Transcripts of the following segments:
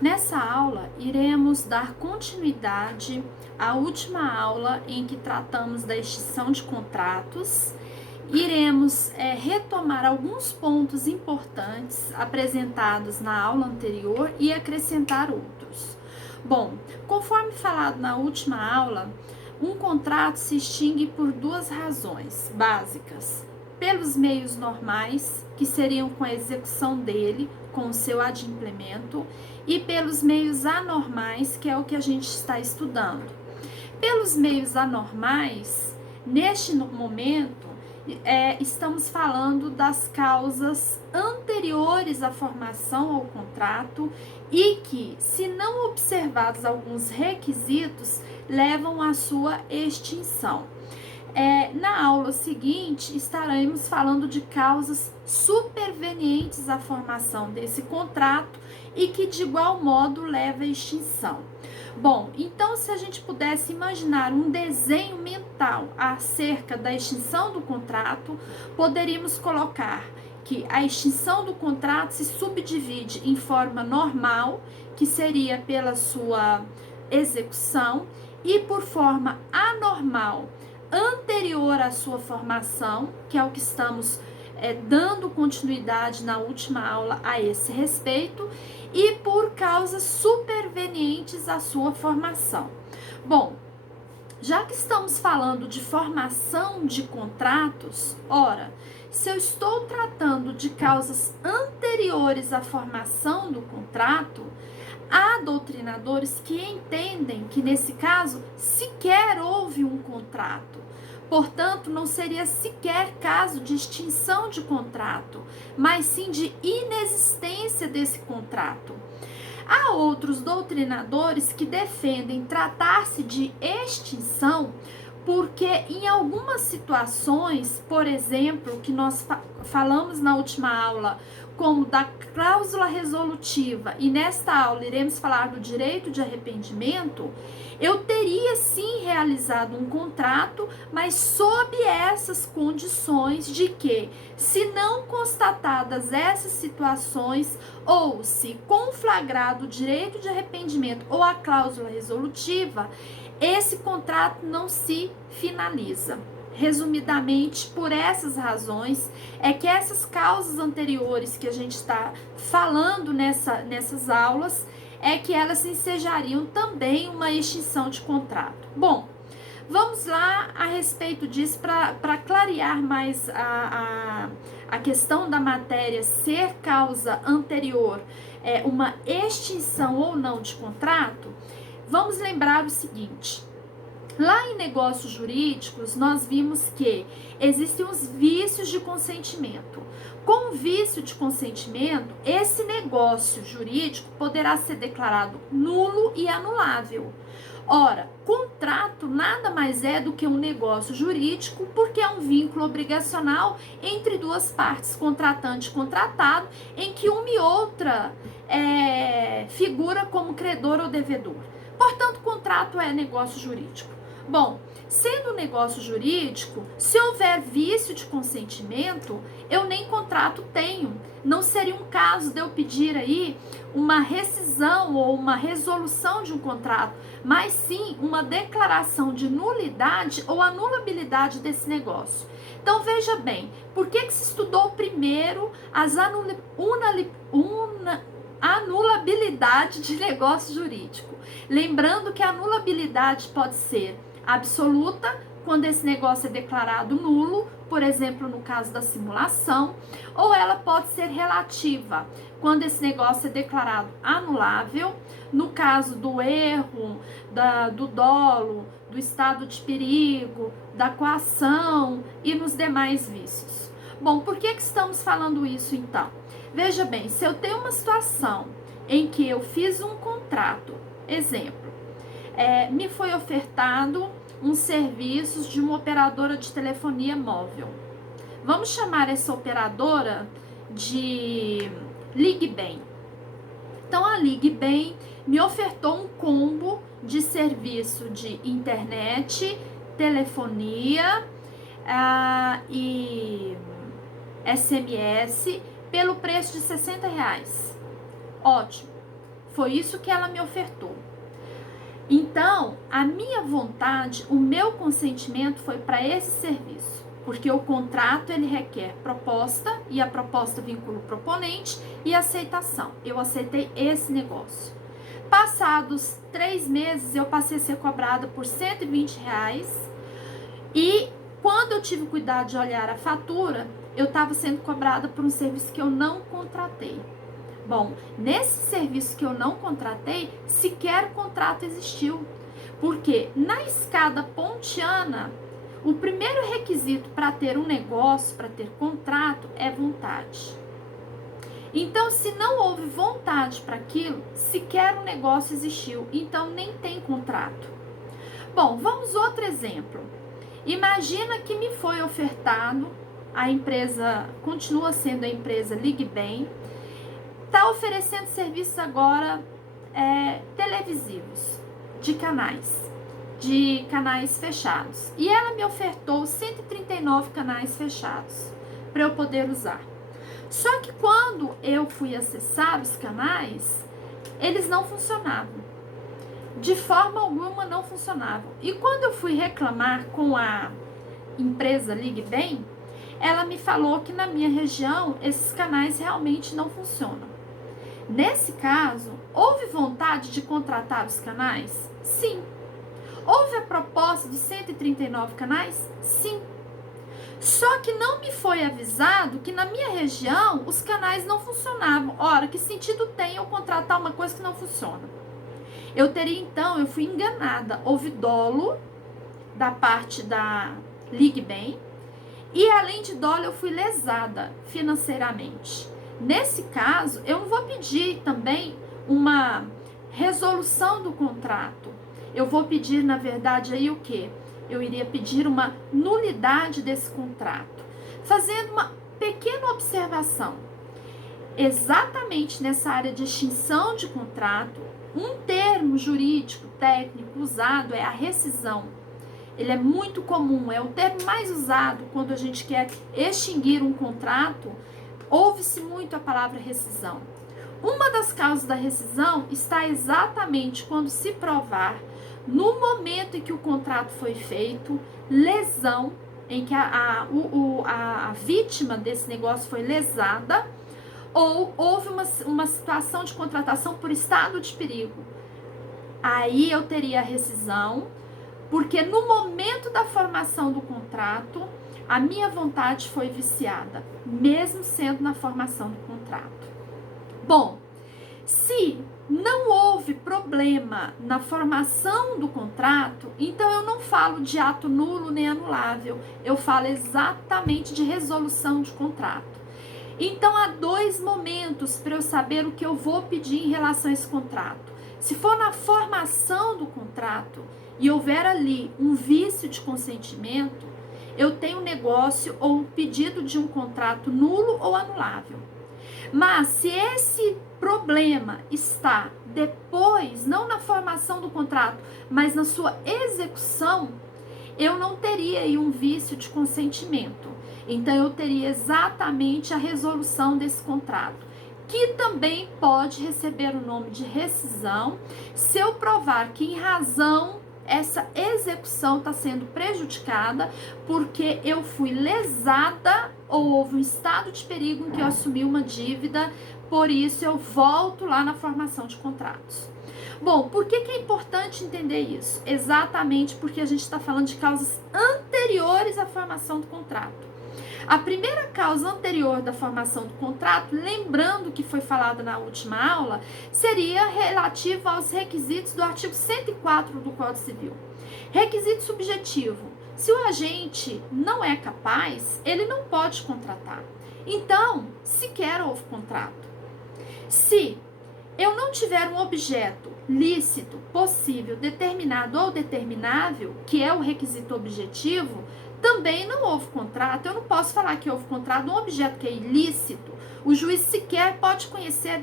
Nessa aula, iremos dar continuidade à última aula em que tratamos da extinção de contratos. Iremos retomar alguns pontos importantes apresentados na aula anterior e acrescentar outros. Bom, conforme falado na última aula, um contrato se extingue por duas razões básicas: pelos meios normais, que seriam com a execução dele, com o seu adimplemento, e pelos meios anormais, que é o que a gente está estudando. Pelos meios anormais, neste momento, estamos falando das causas anteriores à formação ao contrato e que, se não observados alguns requisitos, levam à sua extinção. Na aula seguinte, estaremos falando de causas supervenientes à formação desse contrato e que, de igual modo, leva à extinção. Bom, então, se a gente pudesse imaginar um desenho mental acerca da extinção do contrato, poderíamos colocar que a extinção do contrato se subdivide em forma normal, que seria pela sua execução, e por forma anormal, anterior à sua formação, que é o que estamos dando continuidade na última aula a esse respeito, e por causas supervenientes à sua formação. Bom, já que estamos falando de formação de contratos, ora, se eu estou tratando de causas anteriores à formação do contrato, há doutrinadores que entendem que, nesse caso, sequer houve um contrato. Portanto, não seria sequer caso de extinção de contrato, mas sim de inexistência desse contrato. Há outros doutrinadores que defendem tratar-se de extinção porque em algumas situações, por exemplo, que nós falamos na última aula, como da cláusula resolutiva, e nesta aula iremos falar do direito de arrependimento, eu teria sim realizado um contrato, mas sob essas condições de que, se não constatadas essas situações, ou se conflagrado o direito de arrependimento ou a cláusula resolutiva, esse contrato não se finaliza. Resumidamente, por essas razões, é que essas causas anteriores que a gente está falando nessas aulas, é que elas ensejariam também uma extinção de contrato. Bom, vamos lá a respeito disso para clarear mais a questão da matéria ser causa anterior, uma extinção ou não de contrato. Vamos lembrar o seguinte: lá em negócios jurídicos, nós vimos que existem os vícios de consentimento. Com o vício de consentimento, esse negócio jurídico poderá ser declarado nulo e anulável. Ora, contrato nada mais é do que um negócio jurídico, porque é um vínculo obrigacional entre duas partes, contratante e contratado, em que uma e outra figura como credor ou devedor. Portanto, contrato é negócio jurídico. Bom, sendo negócio jurídico, se houver vício de consentimento, eu nem contrato tenho. Não seria um caso de eu pedir aí uma rescisão ou uma resolução de um contrato, mas sim uma declaração de nulidade ou anulabilidade desse negócio. Então, veja bem, por que se estudou primeiro as anulabilidade de negócio jurídico? Lembrando que a anulabilidade pode ser absoluta, quando esse negócio é declarado nulo, por exemplo, no caso da simulação, ou ela pode ser relativa, quando esse negócio é declarado anulável, no caso do erro, do dolo, do estado de perigo, da coação e nos demais vícios. Bom, por que estamos falando isso então? Veja bem, se eu tenho uma situação em que eu fiz um contrato, exemplo, me foi ofertado uns serviços de uma operadora de telefonia móvel. Vamos chamar essa operadora de Ligue Bem. Então, a Ligue Bem me ofertou um combo de serviço de internet, telefonia e SMS pelo preço de R$60. Ótimo. Foi isso que ela me ofertou. Então, a minha vontade, o meu consentimento foi para esse serviço, porque o contrato ele requer proposta e a proposta vincula o proponente e aceitação. Eu aceitei esse negócio. Passados 3 meses, eu passei a ser cobrada por R$ 120 e quando eu tive cuidado de olhar a fatura, eu estava sendo cobrada por um serviço que eu não contratei. Bom, nesse serviço que eu não contratei, sequer contrato existiu. Porque na escada pontiana, o primeiro requisito para ter um negócio, para ter contrato, é vontade. Então, se não houve vontade para aquilo, sequer um negócio existiu. Então, nem tem contrato. Bom, vamos outro exemplo. Imagina que me foi ofertado, a empresa continua sendo a empresa Ligue Bem, está oferecendo serviços agora televisivos, de canais fechados. E ela me ofertou 139 canais fechados para eu poder usar. Só que quando eu fui acessar os canais, eles não funcionavam. De forma alguma não funcionavam. E quando eu fui reclamar com a empresa Ligue Bem, ela me falou que na minha região esses canais realmente não funcionam. Nesse caso, houve vontade de contratar os canais? Sim. Houve a proposta dos 139 canais? Sim. Só que não me foi avisado que na minha região os canais não funcionavam. Ora, que sentido tem eu contratar uma coisa que não funciona? Eu fui enganada. Houve dolo da parte da Ligue Bem e além de dolo eu fui lesada financeiramente. Nesse caso, eu não vou pedir também uma resolução do contrato. Eu vou pedir, na verdade, aí o quê? Eu iria pedir uma nulidade desse contrato. Fazendo uma pequena observação. Exatamente nessa área de extinção de contrato, um termo jurídico, técnico usado é a rescisão. Ele é muito comum, é o termo mais usado quando a gente quer extinguir um contrato. Ouve-se muito a palavra rescisão. Uma das causas da rescisão está exatamente quando se provar, no momento em que o contrato foi feito, lesão, em que a vítima desse negócio foi lesada, ou houve uma situação de contratação por estado de perigo. Aí eu teria a rescisão, porque no momento da formação do contrato, a minha vontade foi viciada, mesmo sendo na formação do contrato. Bom, se não houve problema na formação do contrato, então eu não falo de ato nulo nem anulável, eu falo exatamente de resolução de contrato. Então há 2 momentos para eu saber o que eu vou pedir em relação a esse contrato. Se for na formação do contrato e houver ali um vício de consentimento, eu tenho um negócio ou um pedido de um contrato nulo ou anulável. Mas se esse problema está depois, não na formação do contrato, mas na sua execução, eu não teria aí um vício de consentimento. Então eu teria exatamente a resolução desse contrato, que também pode receber o nome de rescisão, se eu provar que em razão essa execução está sendo prejudicada porque eu fui lesada ou houve um estado de perigo em que eu assumi uma dívida, por isso eu volto lá na formação de contratos. Bom, por que é importante entender isso? Exatamente porque a gente está falando de causas anteriores à formação do contrato. A primeira causa anterior da formação do contrato, lembrando que foi falada na última aula, seria relativa aos requisitos do artigo 104 do Código Civil. Requisito subjetivo. Se o agente não é capaz, ele não pode contratar. Então, sequer houve contrato. Se eu não tiver um objeto lícito, possível, determinado ou determinável, que é o requisito objetivo, também não houve contrato. Eu não posso falar que houve contrato de um objeto que é ilícito. O juiz sequer pode conhecer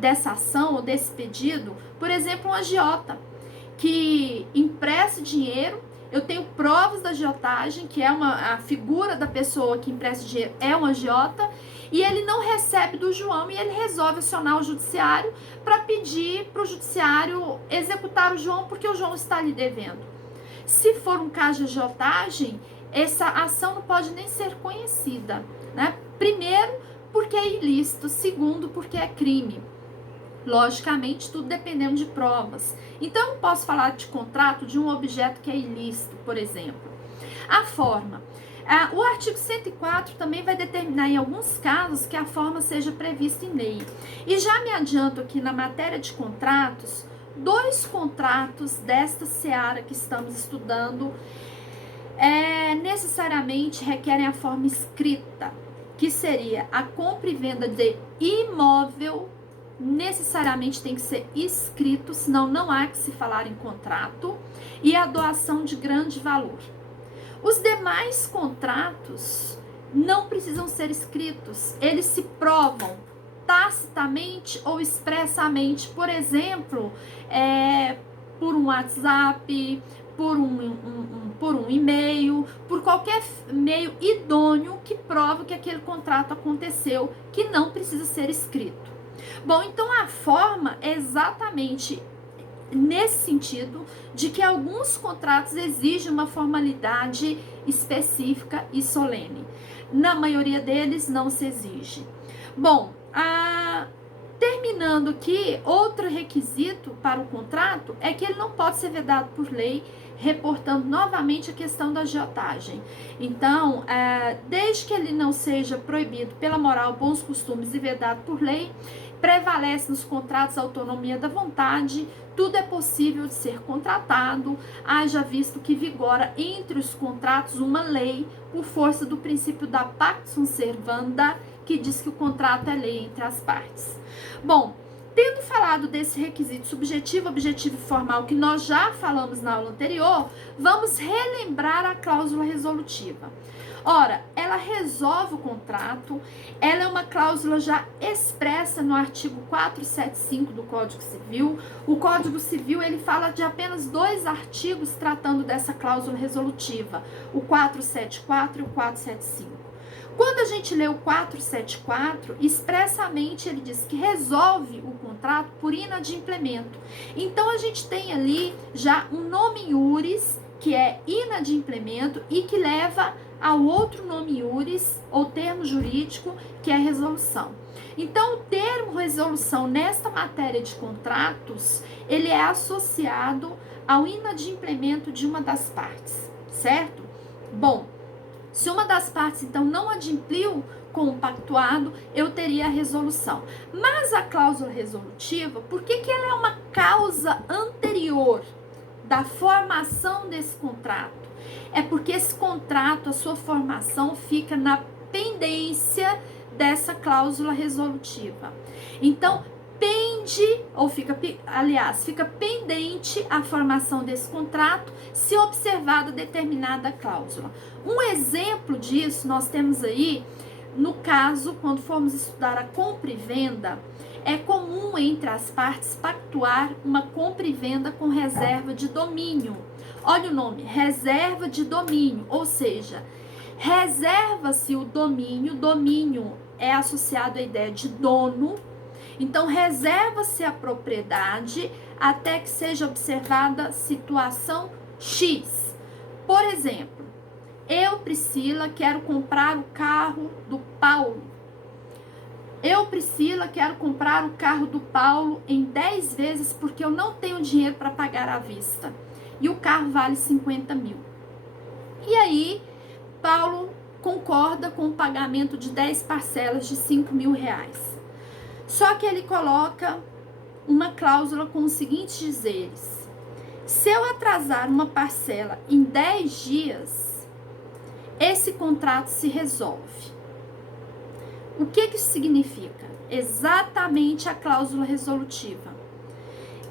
dessa ação ou desse pedido, por exemplo, um agiota que empresta dinheiro. Eu tenho provas da agiotagem, que é a figura da pessoa que empresta dinheiro é um agiota, e ele não recebe do João e ele resolve acionar o judiciário para pedir para o judiciário executar o João porque o João está lhe devendo. Se for um caso de agiotagem, essa ação não pode nem ser conhecida, né? Primeiro, porque é ilícito. Segundo, porque é crime. Logicamente, tudo dependendo de provas. Então, eu não posso falar de contrato de um objeto que é ilícito, por exemplo. A forma. O artigo 104 também vai determinar em alguns casos que a forma seja prevista em lei. E já me adianto aqui na matéria de contratos, 2 contratos desta seara que estamos estudando necessariamente requerem a forma escrita, que seria a compra e venda de imóvel, necessariamente tem que ser escrito, senão não há que se falar em contrato, e a doação de grande valor. Os demais contratos não precisam ser escritos, eles se provam tacitamente ou expressamente, por exemplo, por um WhatsApp, por um e-mail, por qualquer meio idôneo que prove que aquele contrato aconteceu, que não precisa ser escrito. Bom, então a forma é exatamente nesse sentido de que alguns contratos exigem uma formalidade específica e solene. Na maioria deles não se exige. Bom, terminando aqui, outro requisito para o contrato é que ele não pode ser vedado por lei, reportando novamente a questão da agiotagem. Então, desde que ele não seja proibido pela moral, bons costumes e vedado por lei, prevalece nos contratos a autonomia da vontade, tudo é possível de ser contratado, haja visto que vigora entre os contratos uma lei por força do princípio da Pax sunt servanda, que diz que o contrato é lei entre as partes. Bom, tendo falado desse requisito subjetivo, objetivo e formal que nós já falamos na aula anterior, vamos relembrar a cláusula resolutiva. Ora, ela resolve o contrato, ela é uma cláusula já expressa no artigo 475 do Código Civil. O Código Civil, ele fala de apenas 2 artigos tratando dessa cláusula resolutiva, o 474 e o 475. Quando a gente lê o 474, expressamente ele diz que resolve o contrato por inadimplemento. Então, a gente tem ali já um nome iuris, que é inadimplemento, e que leva ao outro nome iuris, ou termo jurídico, que é resolução. Então, o termo resolução nesta matéria de contratos, ele é associado ao inadimplemento de uma das partes, certo? Bom, se uma das partes, então, não adimpliu com o pactuado, eu teria a resolução. Mas a cláusula resolutiva, por que ela é uma causa anterior da formação desse contrato? É porque esse contrato, a sua formação, fica na pendência dessa cláusula resolutiva. Então, fica pendente a formação desse contrato se observada determinada cláusula. Um exemplo disso nós temos aí, no caso, quando formos estudar a compra e venda, é comum entre as partes pactuar uma compra e venda com reserva de domínio. Olha o nome, reserva de domínio, ou seja, reserva-se o domínio, domínio é associado à ideia de dono, então reserva-se a propriedade até que seja observada situação X. Por exemplo, eu, Priscila, quero comprar o carro do Paulo. Eu, Priscila, quero comprar o carro do Paulo em 10 vezes porque eu não tenho dinheiro para pagar à vista. E o carro vale 50 mil. E aí, Paulo concorda com o pagamento de 10 parcelas de 5 mil reais. Só que ele coloca uma cláusula com os seguintes dizeres: se eu atrasar uma parcela em 10 dias, esse contrato se resolve. O que isso significa? Exatamente a cláusula resolutiva.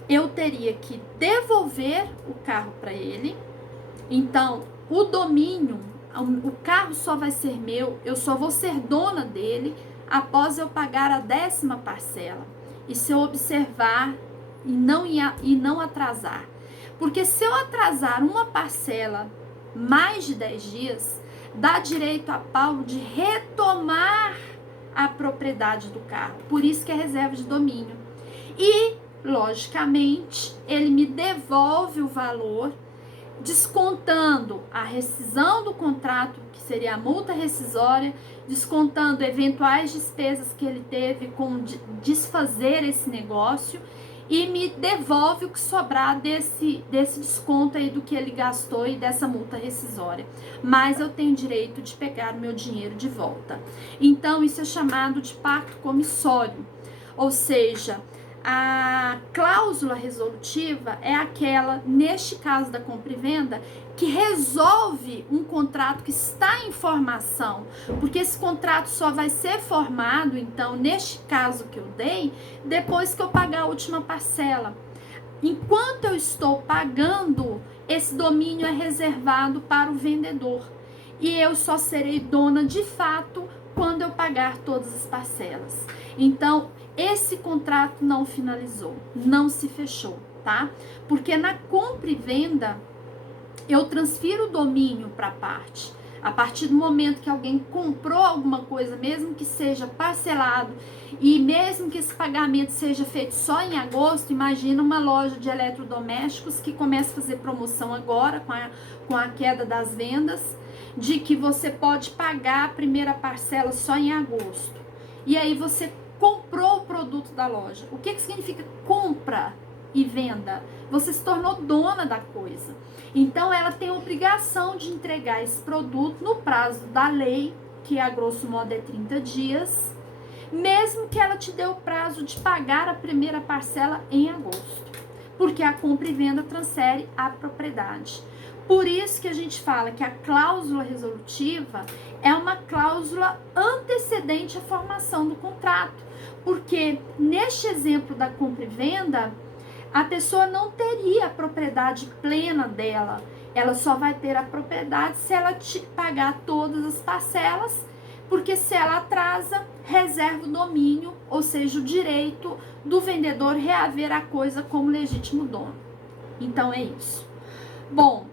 Eu teria que devolver o carro para ele. Então, o domínio, o carro só vai ser meu, eu só vou ser dona dele após eu pagar a 10ª parcela. E se eu observar e não atrasar. Porque se eu atrasar uma parcela mais de 10 dias, dá direito a Paulo de retomar a propriedade do carro. Por isso que é reserva de domínio. E, logicamente, ele me devolve o valor, descontando a rescisão do contrato, que seria a multa rescisória, descontando eventuais despesas que ele teve com desfazer esse negócio, e me devolve o que sobrar desse desconto aí do que ele gastou e dessa multa rescisória. Mas eu tenho direito de pegar o meu dinheiro de volta. Então, isso é chamado de pacto comissório. Ou seja, a cláusula resolutiva é aquela, neste caso da compra e venda, que resolve um contrato que está em formação, porque esse contrato só vai ser formado, então, neste caso que eu dei, depois que eu pagar a última parcela. Enquanto eu estou pagando, esse domínio é reservado para o vendedor, e eu só serei dona de fato quando eu pagar todas as parcelas. Então, esse contrato não finalizou, não se fechou, tá? Porque na compra e venda, eu transfiro o domínio para a parte. A partir do momento que alguém comprou alguma coisa, mesmo que seja parcelado, e mesmo que esse pagamento seja feito só em agosto, imagina uma loja de eletrodomésticos que começa a fazer promoção agora com a queda das vendas, de que você pode pagar a primeira parcela só em agosto. E aí você comprou o produto da loja. O que significa compra e venda? Você se tornou dona da coisa. Então, ela tem a obrigação de entregar esse produto no prazo da lei, que a grosso modo é 30 dias, mesmo que ela te dê o prazo de pagar a primeira parcela em agosto, porque a compra e venda transfere a propriedade. Por isso que a gente fala que a cláusula resolutiva é uma cláusula antecedente à formação do contrato, porque neste exemplo da compra e venda, a pessoa não teria a propriedade plena dela. Ela só vai ter a propriedade se ela te pagar todas as parcelas, porque se ela atrasa, reserva o domínio, ou seja, o direito do vendedor reaver a coisa como legítimo dono. Então é isso. Bom,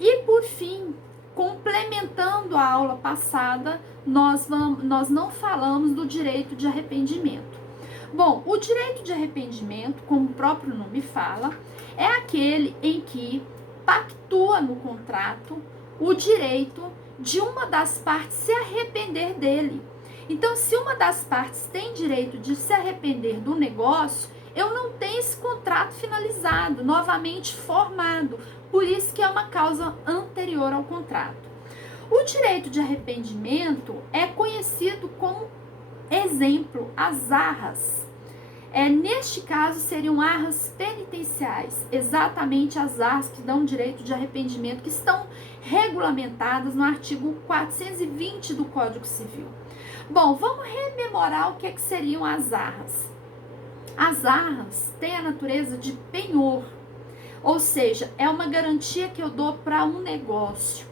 e por fim, complementando a aula passada, nós não falamos do direito de arrependimento. Bom, o direito de arrependimento, como o próprio nome fala, é aquele em que pactua no contrato o direito de uma das partes se arrepender dele. Então, se uma das partes tem direito de se arrepender do negócio, eu não tenho esse contrato finalizado, novamente formado. Por isso que é uma causa anterior ao contrato. O direito de arrependimento é conhecido como exemplo, as arras. Neste caso, seriam arras penitenciais, exatamente as arras que dão direito de arrependimento, que estão regulamentadas no artigo 420 do Código Civil. Bom, vamos rememorar o que seriam as arras. As arras têm a natureza de penhor, ou seja, é uma garantia que eu dou para um negócio.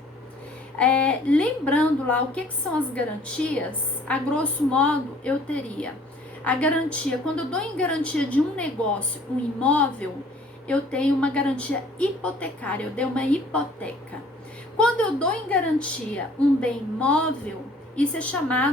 Lembrando lá o que são as garantias, a grosso modo eu teria a garantia, quando eu dou em garantia de um negócio, um imóvel, eu tenho uma garantia hipotecária, eu dei uma hipoteca. Quando eu dou em garantia um bem imóvel, isso é chamado